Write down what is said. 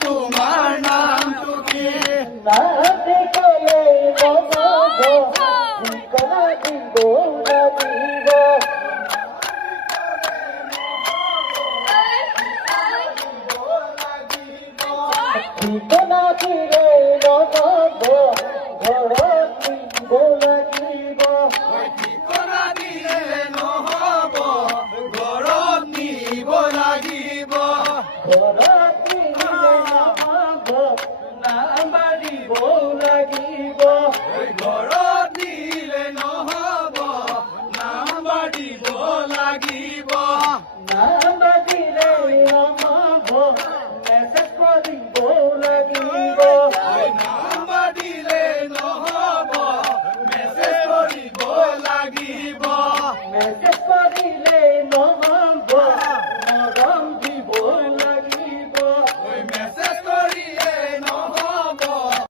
তোমার নাম তো কি? না দেখলে ঠিকানা দিব না দিব ঠিকানা দিলে নগদ ঘর দিব লাগিব ঠিকনা দিলে নহব ঘৰত নিব লাগিব। ঘর